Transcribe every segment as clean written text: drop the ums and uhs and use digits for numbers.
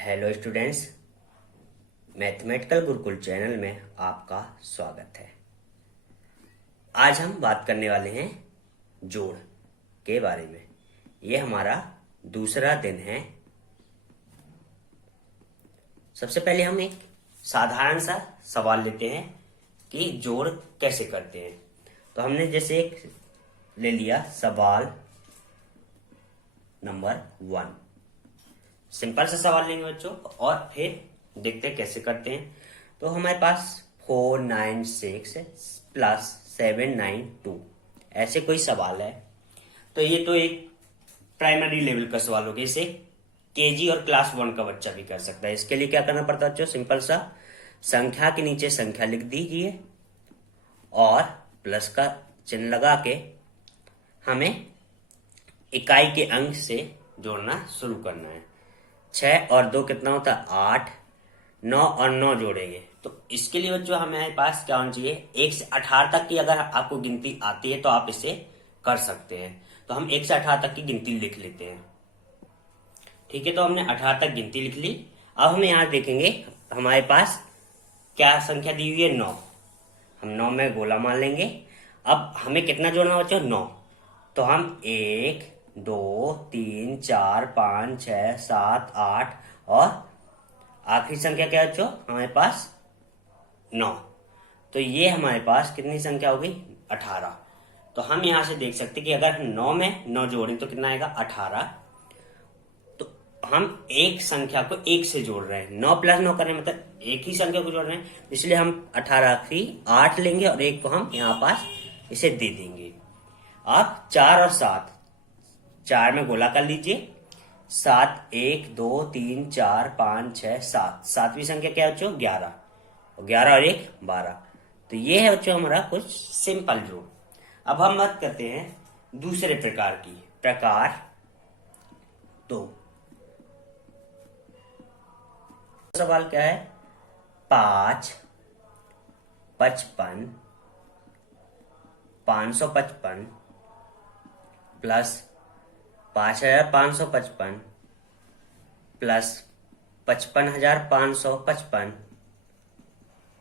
Hello students, mathematical Gurukul channel में आपका स्वागत है। आज हम बात करने वाले हैं जोड़ के बारे में। ये हमारा दूसरा दिन है। सबसे पहले हम एक साधारण सा सवाल लेते हैं कि जोड़ कैसे करते हैं। तो हमने जैसे एक ले लिया सवाल नंबर 1। सिंपल सा सवाल लेंगे बच्चों और फिर देखते हैं कैसे करते हैं। तो हमारे पास 496 प्लस 792 ऐसे कोई सवाल है। तो ये तो एक प्राइमरी लेवल का सवाल हो गया। इसे केजी और क्लास 1 का बच्चा भी कर सकता है। इसके लिए क्या करना पड़ता है बच्चों? सिंपल सा संख्या के नीचे संख्या लिख दीजिए और प्लस का चिन्ह लगा के हमें इकाई के अंक से जोड़ना शुरू करना है। 6 और 2 कितना होता है? 8। 9 और 9 जोड़ेंगे। तो इसके लिए बच्चों हमारे पास क्या होना चाहिए? 1 से 18 तक की अगर आपको गिनती आती है तो आप इसे कर सकते हैं। तो हम 1 से 18 तक की गिनती लिख लेते हैं। ठीक है, तो हमने 18 तक गिनती लिख ली। अब हम यहाँ देखेंगे हमारे पास क्या संख्या दी हुई है? 9। हम 9 में गोला मान लेंगे। अब हमें कितना जोड़ना बच्चों? 9। तो हम 1 2 3 4 5 6 7 8 और आखिरी संख्या क्या है बच्चों? हमारे पास 9। तो ये हमारे पास कितनी संख्या होगी? 18। तो हम यहां से देख सकते कि अगर 9 में 9 जोड़ें तो कितना आएगा? 18। तो हम एक संख्या को 1 से जोड़ रहे हैं। 9 प्लस 9 कर रहे हैं, मतलब एक ही संख्या को जोड़ रहे हैं। इसलिए हम 18 की 8 लेंगे और 1 को हम यहाँ पास इसे दे देंगे। अब 4 और 7, 4 में गोला कर लीजिए। 7 1 2 3 4 5 6 7, सातवीं संख्या क्या है बच्चों? 11। 11 और 1 12। तो ये है बच्चों हमारा कुछ सिंपल जोड़। अब हम बात करते हैं दूसरे प्रकार की। प्रकार 2। सवाल क्या है? 5 55 555 प्लस 5555 प्लस 55,555।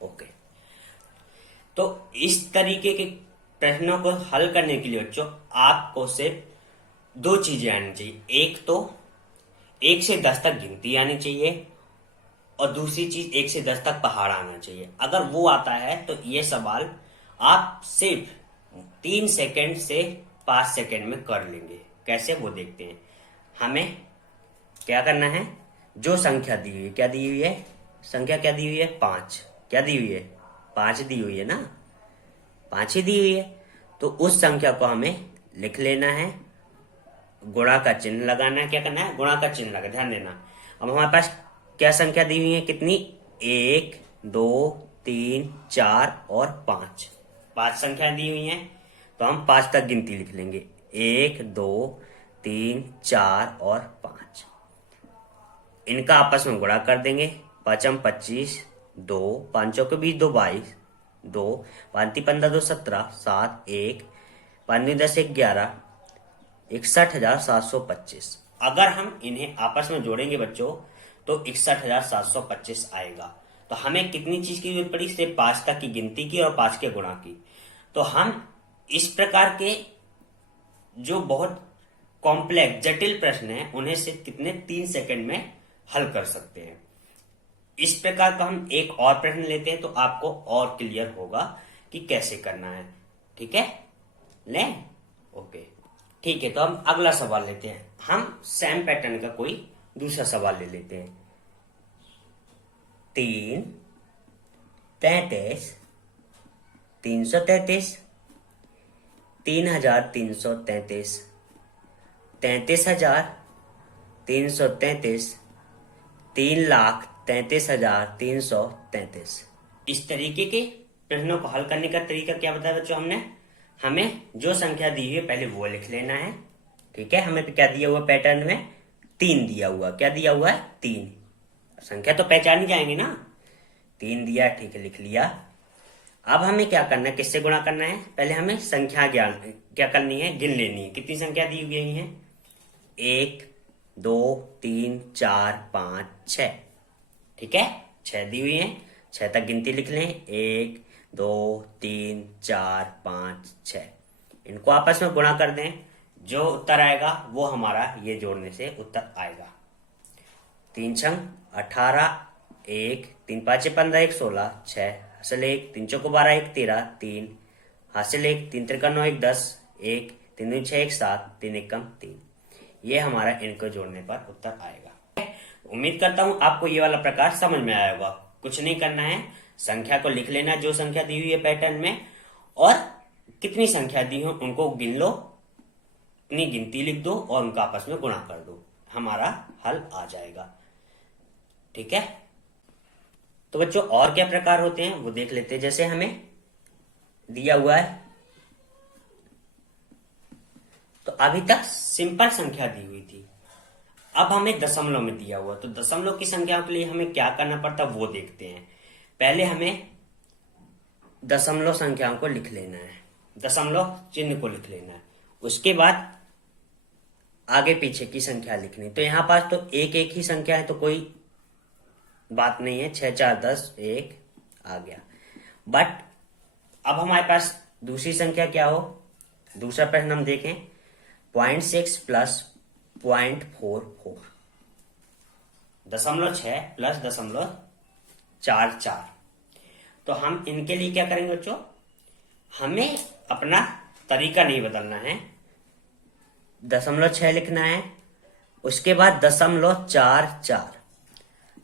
ओके, तो इस तरीके के प्रश्नों को हल करने के लिए बच्चों आपको सिर्फ 2 चीजें आनी चाहिए। एक तो 1 से 10 तक गिनती आनी चाहिए और दूसरी चीज 1 से 10 तक पहाड़ आना चाहिए। अगर वो आता है तो ये सवाल आप सिर्फ 3 सेकंड से 5 सेकंड में कर लेंगे। कैसे वो देखते हैं। हमें क्या करना है? जो संख्या दी हुई है, क्या दी हुई है? संख्या क्या दी हुई है? 5। क्या दी हुई है? 5 दी हुई है ना, 5 ही दी हुई है। तो उस संख्या को हमें लिख लेना है, गुणा का चिन्ह लगाना है। क्या करना है? गुणा का चिन्ह लगा, ध्यान देना। अब हमारे पास क्या संख्या दी हुई है? कितनी? 1 2 3 4 और 5। 5 संख्या दी हुई हैं तो हम 5 तक गिनती लिख लेंगे। 1 2 3 4 और 5। इनका आपस में गुणा कर देंगे। 5 25 2 5 के बीच 2 22 2 5 15 2 17 7 1 5 10 11 61,725। अगर हम इन्हें आपस में जोड़ेंगे बच्चों तो 61,725 आएगा। तो हमें कितनी चीज की जरूरत पड़ी? सिर्फ 5 तक की गिनती की और 5 के गुणा की। तो हम इस प्रकार के जो बहुत कॉम्प्लेक्स जटिल प्रश्न हैं उन्हें सिर्फ कितने 3 सेकंड में हल कर सकते हैं। इस प्रकार का हम एक और प्रश्न लेते हैं तो आपको और क्लियर होगा कि कैसे करना है। ठीक है, लें? ओके, ठीक है। तो हम अगला सवाल लेते हैं। हम सेम पैटर्न का कोई दूसरा सवाल ले लेते हैं। 3 33 333 3,333 33,333 3,33,333। इस तरीके के प्रश्नों को हल करने का तरीका क्या बताया बच्चों हमने? हमें जो संख्या दी हुई है पहले वो लिख लेना है। ठीक है, हमें क्या दिया हुआ पैटर्न में? 3 दिया हुआ। क्या दिया हुआ है? 3। संख्या तो पहचान ही जाएंगे ना। 3 दिया, ठीक है, लिख लिया। अब हमें क्या करना है? किससे गुणा करना है? पहले हमें संख्या क्या करनी है? गिन लेनी है। कितनी संख्या दी गई है? 1 2 3 4 5 6। ठीक है, 6 दी हुई है, 6 तक गिनती लिख लें, 1 2 3 4 5 6। इनको आपस में गुणा कर दें, जो उत्तर आएगा वो हमारा ये जोड़ने से उत्तर आएगा। 3 छंग 18, 1 3 5 15 1 16, 6 हासिल 1 3 चौको 12 1 13, 3 हासिल 1 3 तिरका 9 1 10, 1 3 दूनी 6 1 7, 3 एकम 3। ये हमारा इनको जोड़ने पर उत्तर आएगा। उम्मीद करता हूं आपको ये वाला प्रकार समझ में आया होगा। कुछ नहीं करना है, संख्या को लिख लेना जो संख्या दी हुई है पैटर्न में, और कितनी संख्या दी हो उनको गिन लो, अपनी गिनती लिख दो और उनका आपस में गुणा कर दो, हमारा हल आ जाएगा। ठीक है, तो बच्चों और क्या प्रकार होते हैं वो देख लेते हैं। जैसे हमें दिया हुआ है, तो अभी तक सिंपल संख्या दी हुई थी, अब हमें दशमलव में दिया हुआ, तो दशमलव की संख्या के लिए हमें क्या करना पड़ता वो देखते हैं। पहले हमें दशमलव संख्याओं को लिख लेना है, दशमलव चिन्ह को लिख लेना है, उसके बाद आगे पीछे की संख्या लिखनी। तो यहां पास तो एक एक ही संख्या है तो कोई बात नहीं है, 6 4 10 1 आ गया। बट अब हमारे पास दूसरी संख्या क्या हो, दूसरा प्रश्न हम देखें, 0.6 प्लस 0.44, 0.6 प्लस 0.44। तो हम इनके लिए क्या करेंगे बच्चों, हमें अपना तरीका नहीं बदलना है, 0.6 लिखना है, उसके बाद 0.44।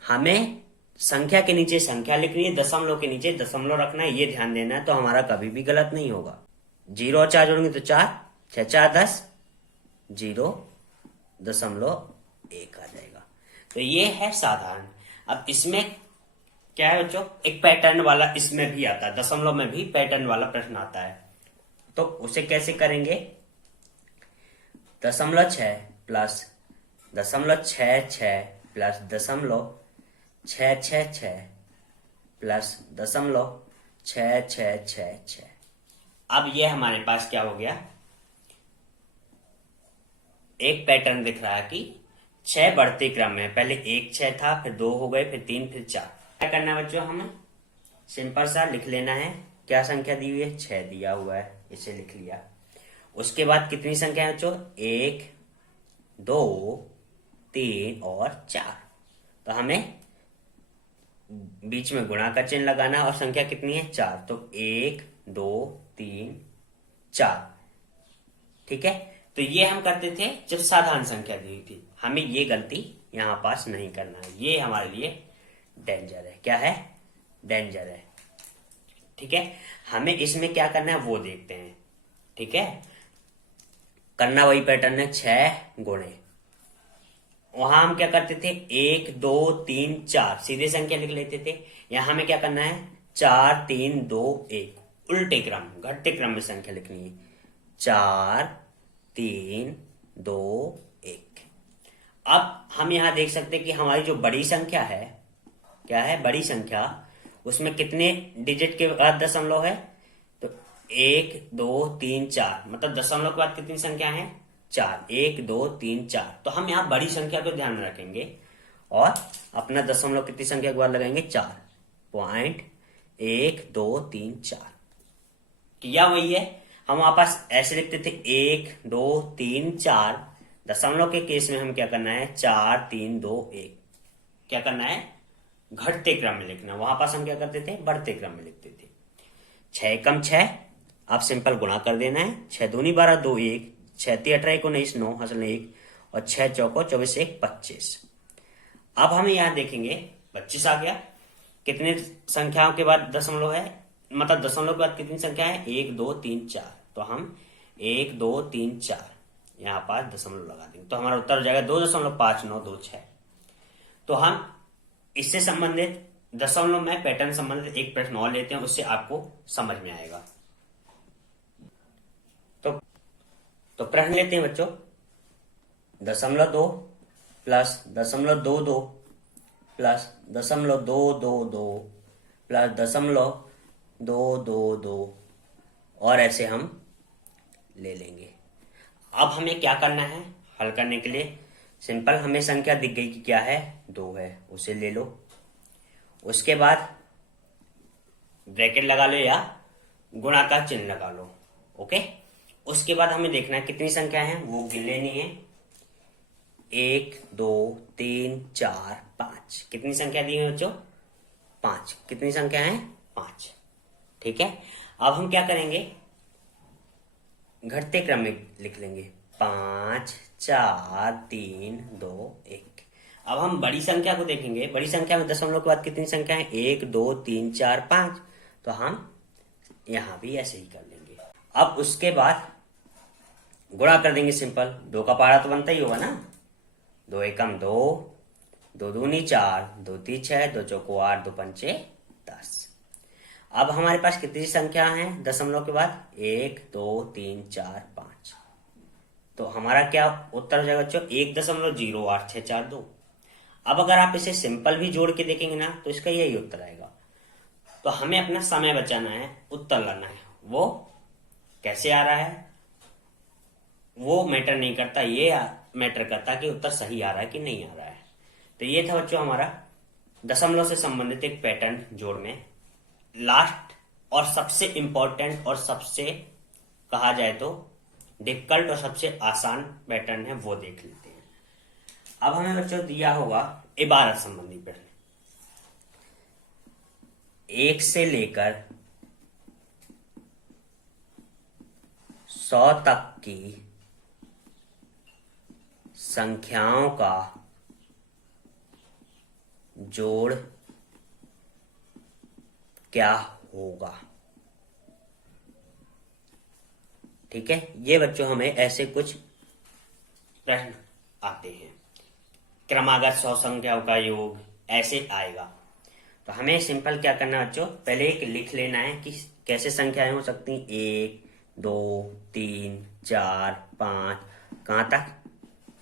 हमें संख्या के नीचे संख्या लिखनी है, दशमलव के नीचे दशमलव रखना है, ये ध्यान देना है, तो हमारा कभी भी गलत नहीं होगा। 0 और 4 जोड़ेंगे तो 4, 6 4 10, 0.1 आ जाएगा। तो ये है साधारण। अब इसमें क्या है बच्चों, एक पैटर्न वाला इसमें भी आता है, दशमलव में भी पैटर्न वाला प्रश्न आता है, तो उसे कैसे करेंगे, 0.6 प्लस 0.66 प्लस 0.666 प्लस 0.6666। अब ये हमारे पास क्या हो गया, एक पैटर्न दिख रहा है कि 6 बढ़ते क्रम में, पहले 1 6 था, फिर 2 हो गए, फिर 3, फिर 4। क्या करना है बच्चों, हमें सिंपल सा लिख लेना है, क्या संख्या दी हुई है, 6 दिया हुआ है, इसे लिख लिया। उसके बाद कितनी संख्या है बच्चों, 1 2 3 और 4। तो हमें बीच में गुणा का चिन्ह लगाना और संख्या कितनी है, 4, तो 1 2 3 4। ठीक है, तो ये हम करते थे जब साधारण संख्या दी हुई थी, हमें ये गलती यहां पास नहीं करना है, ये हमारे लिए डेंजर है। क्या है, डेंजर है। ठीक है, हमें इसमें क्या करना है वो देखते हैं। ठीक है, करना वही पैटर्न है, 6 गुणे, वहां हम क्या करते थे, 1 2 3 4 सीधे संख्या लिख लेते थे। यहां हमें क्या करना है, 4 3 2 1, उल्टे क्रम घटते क्रम में संख्या लिखनी है, 4 3 2 1। अब हम यहां देख सकते हैं कि हमारी जो बड़ी संख्या है, क्या है, बड़ी संख्या, उसमें कितने डिजिट के बाद दशमलव है, तो 1 2 3 4, मतलब दशमलव के बाद कितनी संख्या है, 4, 1 2 3 4। तो हम यहाँ बड़ी संख्या को ध्यान में रखेंगे और अपना दशमलव कितनी संख्या के बाद लगाएंगे, 4.1 2 3 4। किया वही है, हम वापस ऐसे लिखते थे 1 2 3 4, दशमलव के केस में हम क्या करना है, 4 3 2 1। क्या करना है, घटते क्रम में लिखना, वहां पास हम क्या करते थे, बढ़ते क्रम में लिखते थे। 6 एकम 6, अब सिंपल गुणा कर देना है, 6 दूनी 12 2 1, 6 3 18 19 9 हासिल 1, और 6 चौको 24 1 25। अब हम यहां देखेंगे 25 आ गया, कितने संख्याओं के बाद दशमलव है, मतलब दशमलव के बाद कितनी संख्या है, 1 2 3 4। तो हम 1 2 3 4 यहां पास दशमलव लगा देंगे, तो हमारा उत्तर हो जाएगा 2.5926। तो हम इससे संबंधित दशमलव में पैटर्न संबंधित एक प्रश्न और लेते हैं, उससे आपको समझ में आएगा। तो प्रश्न लेते हैं बच्चों, 0.2 प्लस 0.22 प्लस 0.222 प्लस 0.222 और ऐसे हम ले लेंगे। अब हमें क्या करना है, हल करने के लिए सिंपल हमें संख्या दिख गई कि क्या है, 2 है, उसे ले लो। उसके बाद ब्रैकेट लगा लो या गुणा का चिन्ह लगा लो। ओके, उसके बाद हमें देखना है कितनी संख्या है, वो गिन लेनी है। 1 2 3 4 5, कितनी संख्या दी है बच्चों, 5। कितनी संख्या है, 5। ठीक है, अब हम क्या करेंगे, घटते क्रम में लिख लेंगे, 5 4 3 2 1। अब हम बड़ी संख्या को देखेंगे, बड़ी संख्या में दशमलव के बाद कितनी संख्या है, 1 2 3 4 5, तो हम यहां भी ऐसे ही कर लेंगे। अब उसके बाद गुणा कर देंगे, सिंपल, 2 का पारा तो बनता ही होगा ना, 2 एकम 2, 2 दूनी 4, 2 तीन 6, 2 चौको 8, 2 पंचे 10। अब हमारे पास कितनी संख्या है दशमलव के बाद, 1 2 3 4 5, तो हमारा क्या उत्तर हो जाएगा बच्चों, 1.08642। अब अगर आप इसे सिंपल भी जोड़ के देखेंगे ना तो इसका यही उत्तर आएगा। तो हमें अपना समय बचाना है, उत्तर लाना है। वो कैसे आ रहा है वो मैटर नहीं करता, ये मैटर करता कि उत्तर सही आ रहा है कि नहीं आ रहा है। तो ये था बच्चों हमारा दशमलव से संबंधित एक पैटर्न जोड़ में। लास्ट और सबसे इंपॉर्टेंट और सबसे कहा जाए तो डिफिकल्ट और सबसे आसान पैटर्न है वो देख लेते हैं। अब हमें बच्चों दिया होगा इबारत संबंधी प्रश्न, 1 से लेकर 100 तक की संख्याओं का जोड़ क्या होगा। ठीक है, ये बच्चों हमें ऐसे कुछ प्रश्न आते हैं, क्रमागत 100 संख्याओं का योग ऐसे आएगा। तो हमें सिंपल क्या करना है बच्चों, पहले एक लिख लेना है कि कैसे संख्याएं हो सकती, 1 2 3 4 5, कहां तक,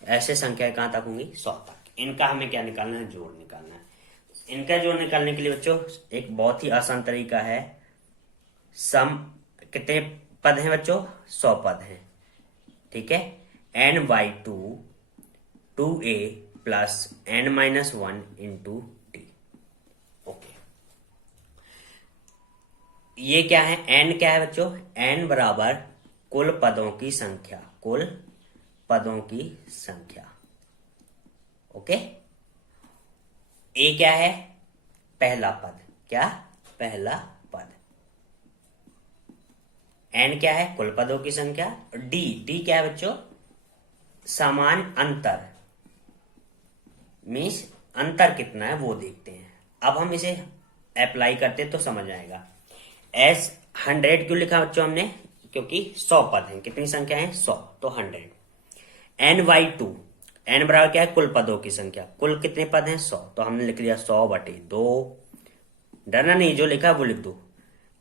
ऐसे संख्याएं कहां तक होंगी, 100 तक। इनका हमें क्या निकालना है, जोड़ निकालना है। इनका जोड़ निकालने के लिए बच्चों एक बहुत ही आसान तरीका है, सम, कितने पद हैं बच्चों, 100 पद हैं। ठीक है, n/2 2a plus n-1 into T. Okay, ये क्या है, n क्या है बच्चों, n बराबर कुल पदों की संख्या, कुल पदों की संख्या। ओके, ए क्या है, पहला पद, क्या, पहला पद। एन क्या है, कुल पदों की संख्या। डी क्या है बच्चों, समान अंतर, मीन्स अंतर कितना है वो देखते हैं। अब हम इसे अप्लाई करते तो समझ आएगा। एस 100 क्यों लिखा बच्चों हमने, क्योंकि 100 पद हैं, कितनी संख्या है, 100, तो 100। n/2, n बराबर क्या है, कुल पदों की संख्या, कुल कितने पद हैं, 100, तो हमने लिख लिया 100/2। डरना नहीं, जो लिखा है वो लिख दो,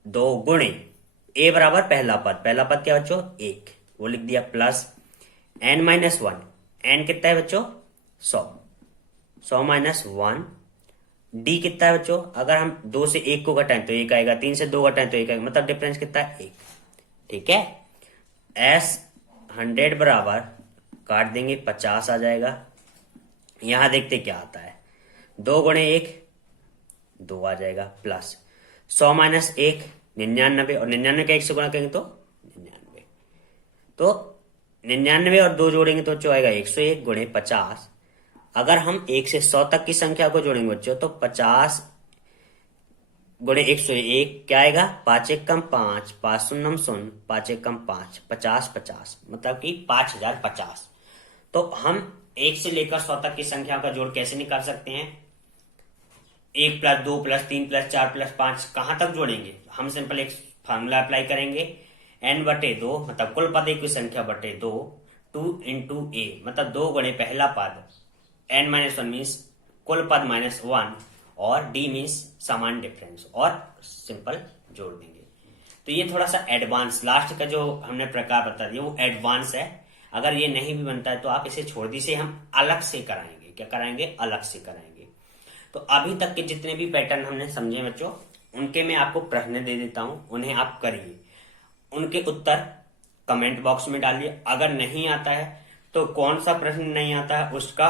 2 गुणे ए बराबर पहला पद, पहला पद क्या बच्चों, 1, वो लिख दिया, प्लस n-1, n कितना है बच्चों, 100, 100-1। डी कितना है बच्चों, अगर हम 2 से 1 को घटाएं तो 1 आएगा, 3 से 2 घटाएं तो 1 आएगा, मतलब डिफरेंस कितना है, 1। ठीक है, एस 100 बराबर काट देंगे 50 आ जाएगा। यहां देखते क्या आता है, 2 गुणे 1 2 आ जाएगा, प्लस 100-1 99, और 99 का 1 से गुणा करेंगे तो 99, तो 99 और 2 जोड़ेंगे तो बच्चों आएगा 101 गुणे 50। अगर हम 1 से 100 तक की संख्या को जोड़ेंगे बच्चों तो 50 गुणे 101 क्या आएगा, 5 एकम 5, 5 शून्यम 0, 5 एकम 5, 50 50, मतलब कि 5050। तो हम 1 से लेकर 100 तक की संख्या का जोड़ कैसे निकाल सकते हैं, 1 + 2 + 3 + 4 + 5, कहां तक जोड़ेंगे, हम सिंपल एक फार्मूला अप्लाई करेंगे, n/2 मतलब कुल पद की संख्या बटे 2, 2 इंटू ए मतलब 2 गुणे पहला पद, n-1 मीन्स कुल पद -1, और डी मीन्स समान डिफरेंस, और सिंपल जोड़ देंगे। तो ये थोड़ा सा एडवांस, लास्ट का जो हमने प्रकार बता दिया वो एडवांस है। अगर ये नहीं भी बनता है तो आप इसे छोड़ दीजिए, हम अलग से कराएंगे, क्या कराएंगे, अलग से कराएंगे। तो अभी तक के जितने भी पैटर्न हमने समझे बच्चों, उनके मैं आपको प्रश्न दे देता हूं, उन्हें आप करिए, उनके उत्तर कमेंट बॉक्स में डालिए। अगर नहीं आता है तो कौन सा प्रश्न नहीं आता है उसका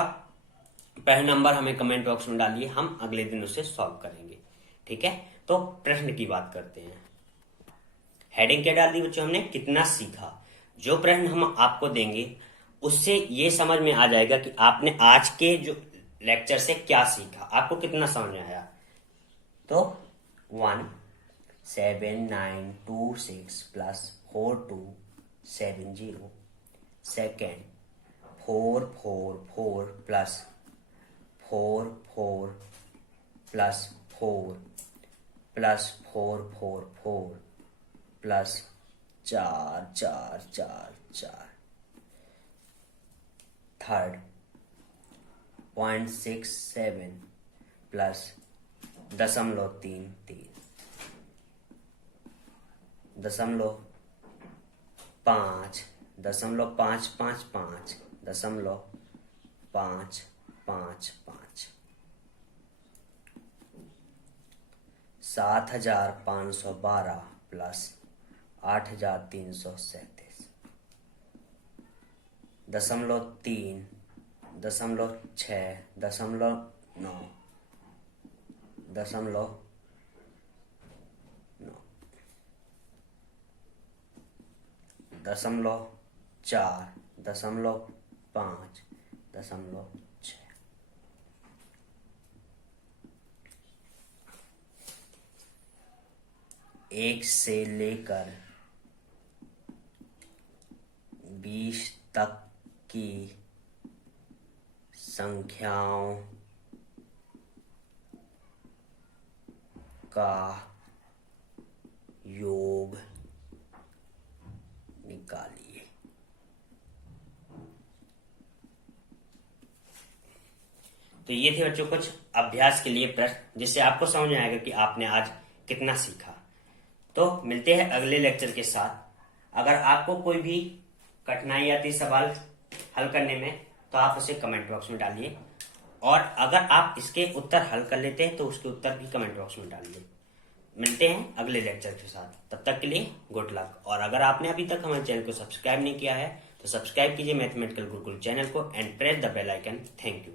पहला नंबर हमें कमेंट बॉक्स में डालिए, हम अगले दिन उसे सॉल्व करेंगे। ठीक है, तो प्रश्न की बात करते हैं। हेडिंग क्या डाल दी बच्चों हमने, कितना सीखा। जो प्रश्न हम आपको देंगे उससे ये समझ में आ जाएगा कि आपने आज के जो लेक्चर से क्या सीखा, आपको कितना समझ में आया। तो 1 7 9 2 6 plus 4 2 7 0। Second 4 4 4 plus 4 4 plus 4 plus 4 4 4 plus 4 4 4 4। Third 0.67 plus 0.33 0.5 0.555 0.555 7,512 plus 8,337 0.3 0.6 0.9 0.9 0.4 0.5 0.6। एक से लेकर 20 तक की संख्याओं का योग निकालिए। तो ये थे बच्चों कुछ अभ्यास के लिए प्रश्न, जिससे आपको समझ में आएगा कि आपने आज कितना सीखा। तो मिलते हैं अगले लेक्चर के साथ। अगर आपको कोई भी कठिनाई आती सवाल हल करने में तो आप उसे कमेंट बॉक्स में डालिए, और अगर आप इसके उत्तर हल कर लेते हैं तो उसके उत्तर भी कमेंट बॉक्स में डालिए। मिलते हैं अगले लेक्चर के साथ, तब तक के लिए गुड लक। और अगर आपने अभी तक हमारे चैनल को सब्सक्राइब नहीं किया है तो सब्सक्राइब कीजिए मैथमेटिकल गुरुकुल चैनल को and press the bell icon. Thank you.